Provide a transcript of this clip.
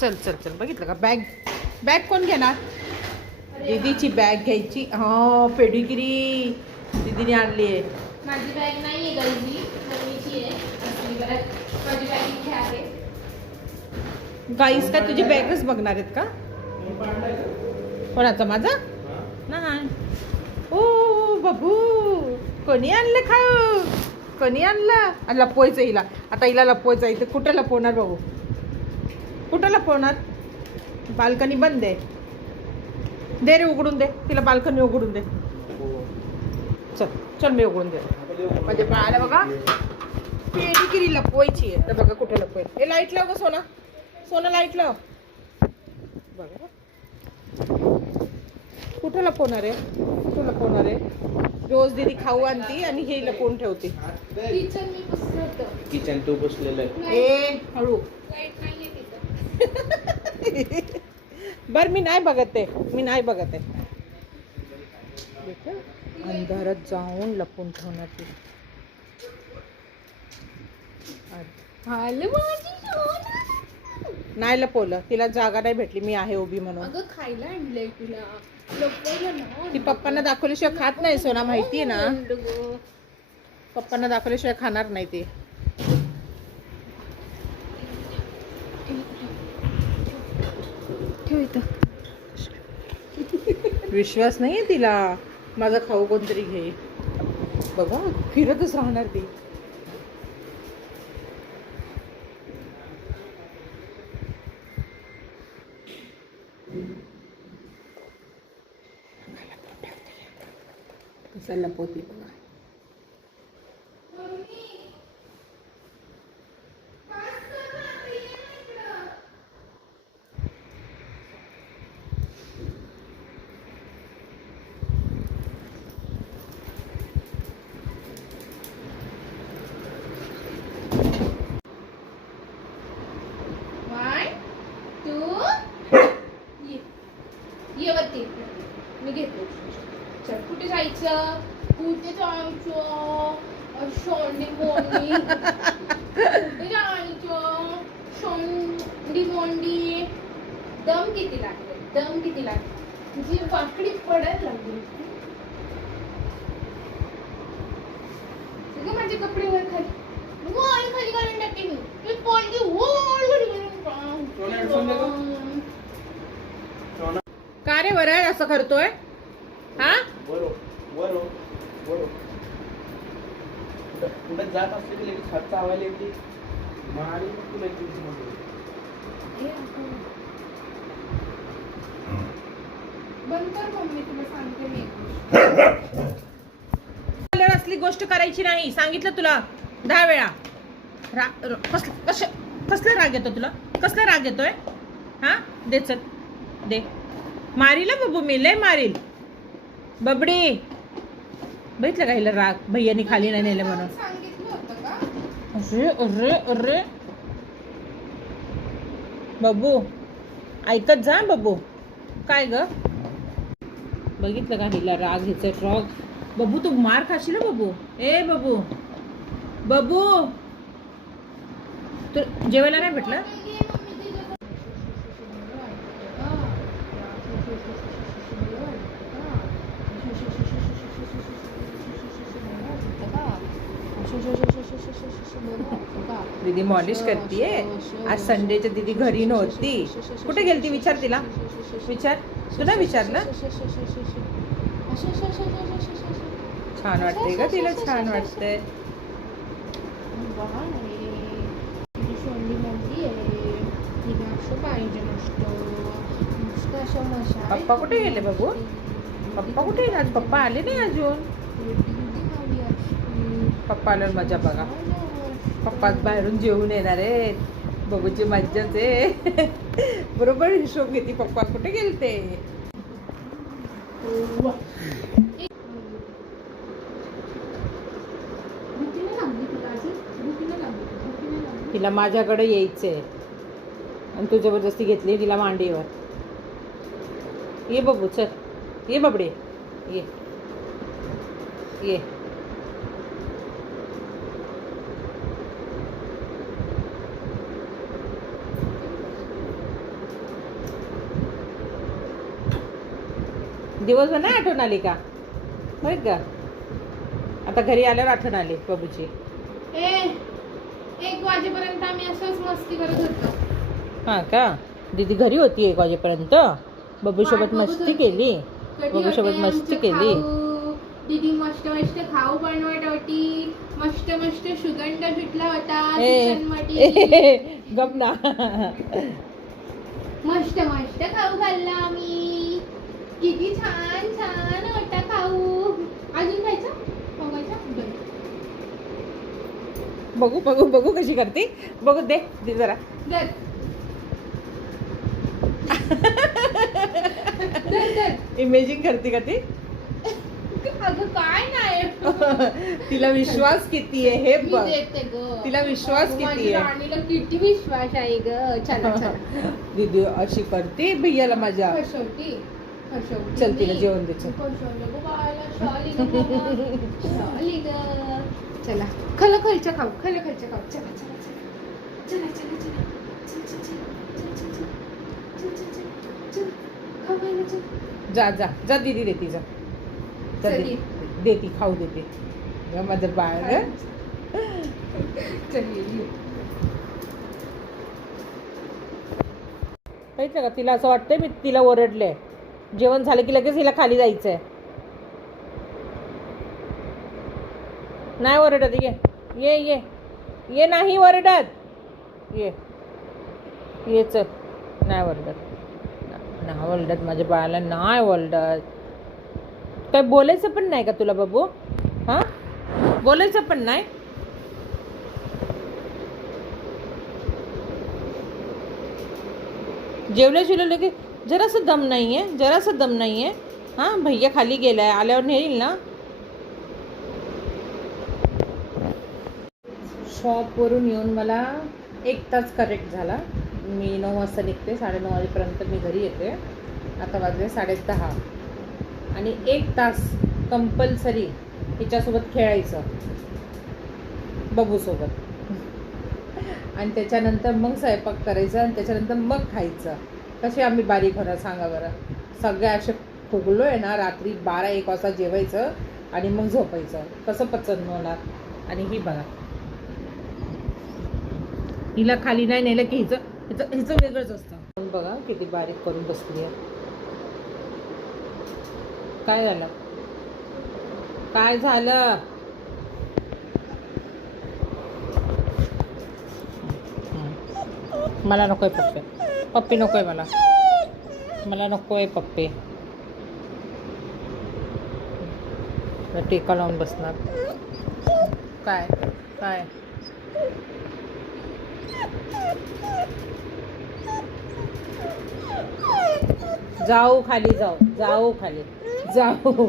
चल चल चल, बघितलं का बॅग? बॅग कोण घेणार? दीदीची बॅग घ्यायची. हा, पेडिग्री दीदीने आणली आहे. माझी बॅग नाही आहे गल्ली, मम्मीची आहे. असली बॅग माझी बॅग इथे आहे. गाईस काय तुझी बॅगच बघणार आहेत का? कोणाचा? माझा नाही. ओ बाबू, कोणी आणलं खाऊ? कोणी आणलं? लपवायचं हिला आता, हिला लपवायचं. इथे कुठं लपवणार बाबू? कुठं लपवणार? बाल्कनी बंद आहे. दे रे उघडून दे तिला, बाल्कनी उघडून दे. चल चल, मी उघडून दे. म्हणजे बाळाला बघा पेडिगिरी लपवायची आहे. तर बघा कुठे लपवायचं. हे लाईट लाव ग सोना, सोना लाईट लाव. बघा कुठं लपवणार आहे? कुठं लपवणार आहे? रोज दीदी खाऊ आणती आणि हे लपवून ठेवते. किचन मी बसलं होतं. किचन तू बसलेलं आहे. ए हळू. लाईट नाहीये तिथं. बर मी नाही बघत आहे, मी नाही बघत आहे. अंधारात जाऊन लपून ठेवणार ती. नाही लपवलं, तिला जागा नाही भेटली. मी आहे उभी म्हणून. अगं खायला आणलंय तुला, लपवलं ना. ती पप्पांना दाखवल्याशिवाय खात नाही सोना, माहितीये ना. पप्पांना दाखवल्याशिवाय खाणार नाही ती. ठेव इथं. विश्वास नाहीये तिला. माझा खाऊ कोणतरी घे. बघा फिरतच राहणार ती. कसं लपवती बघा. ये वरती, मी घेते. चल, कुठे जायचं? कुठे जायचं? शोंडी मोंडी. कुठे जायचं? शोंडी मोंडी. दम किती लागते? दम किती लागते? तुझी वाकडी पडायला लागली. सगळे माझे कपडे वर खाली, वर खाली करून टाकते मी. तू पोळगी वर खाली करून का रे वरळ असं करतोय? हा कुठे जात असले की लगेच हात चावायला येते. मारी तुला बंद कर मम्मी, तुला सांगते मी. असली गोष्ट करायची नाही, सांगितलं तुला 10 वेळा. कसला राग येतो तुला? कसला राग येतोय? हा दे, चल दे. मारील बाबू, मी लय मारील. बबडी बघितलं का हिला राग? भैयानी खाली नाही नेलं म्हणून. सांगितलं होतं का? अरे अरे अरे बाबू ऐकत जा बाबू. काय ग? बघितलं का हिला राग? हिचं राग. बाबू तू मार खाशील ना बाबू. ए बाबू, बाबू तू जेवायला नाही भेटलं? दीदी मॉलिश करतीये. आज संडेच्या दीदी घरी नव्हती. कुठे गेलती? विचार तिला, विचार. तुला विचारलं? छान वाटते का तिला? छान वाटतंय. पप्पा कुठे गेले बाबू? पप्पा कुठे गेले? आज पप्पा आले नाही अजून. पप्पा आल्यावर मजा बघा. पप्पा बाहेरून जेवून येणार आहे. बाबूची मज्जाच आहे. बरोबर हिशोब घेते. पप्पा कुठे गेलते? तिला माझ्याकडे यायचंय आणि तू जबरदस्ती घेतली तिला मांडीवर. ये बाबू, चल ये बाबडे, ये ये. दिवसभर नाही आठवण आली का? होय का? आता घरी आल्यावर आठवण आली बाबूची. 1 वाजेपर्यंत आम्ही असंच मस्ती करत होतो. हां का? दीदी घरी होती 1 वाजेपर्यंत. बबूसोबत मस्ती केली. बबूसोबत मस्ती केली. दीदी मस्त मस्त खाऊ बनवत होती. मस्त मस्त सुगंध सुटला होता ए, किचन मध्ये. गप ना. मस्त मस्त खाऊ खाल्ला आम्ही. किती छान छान होता खाऊ. अजून खायचं? बघायचं? बघू बघू बघू कशी करते. बघू दे दे जरा. दर. दर दर. इमेजिंग करते का ती? अगं काय नाही. तिला विश्वास किती आहे हे मी बघ. देते ग. तिला विश्वास अगं, किती माझ्या आहे? राणीला किती विश्वास आहे ग. चला चला. दीदी अशी करते भैयाला माझ्या. फसवती. फसवती. चल तिला जेवण दे चल. फसवलं गं बाळाला. शॉली ग बाबा. शॉली ग. चला खलखलच्या खाऊ. खलखलच्या खाऊ. चला चला चला. चला चला चला. चल चल चल. चल चल चल. चल चल चल. चल. खाऊ खायला चल. जा जा जा दीदी देती जा. जा चल दे- ये. देती खाऊ देते. ग माझं बाळ ग. चल ये. माहिती का तिला असं वाटतंय मी तिला ओरडले. जेवण झालं की लगेच हिला खाली जायचंय. नाही ओरडत ये ये ये ये नाही ओरडत. ये ये चल. नाही ओरडत. नाही ओरडत माझ्या बाळाला नाही ओरडत. काय बोलायचं पण नाही का तुला बाबू? हां बोलायचं पण नाही. जेवल्या शिवलं की जरासं दम नाही आहे. जरासं दम नाही आहे. हां भैया खाली गेलाय. आल्यावर नेईल ना. शॉपवरून येऊन मला 1 तास करेक्ट झाला. मी 9 वाजता निघते. 9:30 वाजेपर्यंत मी घरी येते. आता वाजले 10:30 आणि 1 तास कंपल्सरी हिच्यासोबत खेळायचं बबूसोबत. आणि त्याच्यानंतर मग स्वयंपाक करायचा आणि त्याच्यानंतर मग खायचं. कसे आम्ही बारीक होणार सांगा बरं. सगळ्या असे फुगलो आहे ना. रात्री 12-1 वाजता जेवायचं आणि मग झोपायचं. कसं पचन होणार. आणि ही बघा हिला खाली नाही नेलं की हिचं हिचं हिचं वेगळंच असतं. बघा किती बारीक करून बसली आहे. काय झालं? काय झालं? मला नकोय पप्पी. पप्पी नकोय मला. मला नकोय पप्पी. टीका लावून बसणार. काय काय जाऊ खाली जाऊ. जाऊ खाली जाऊ.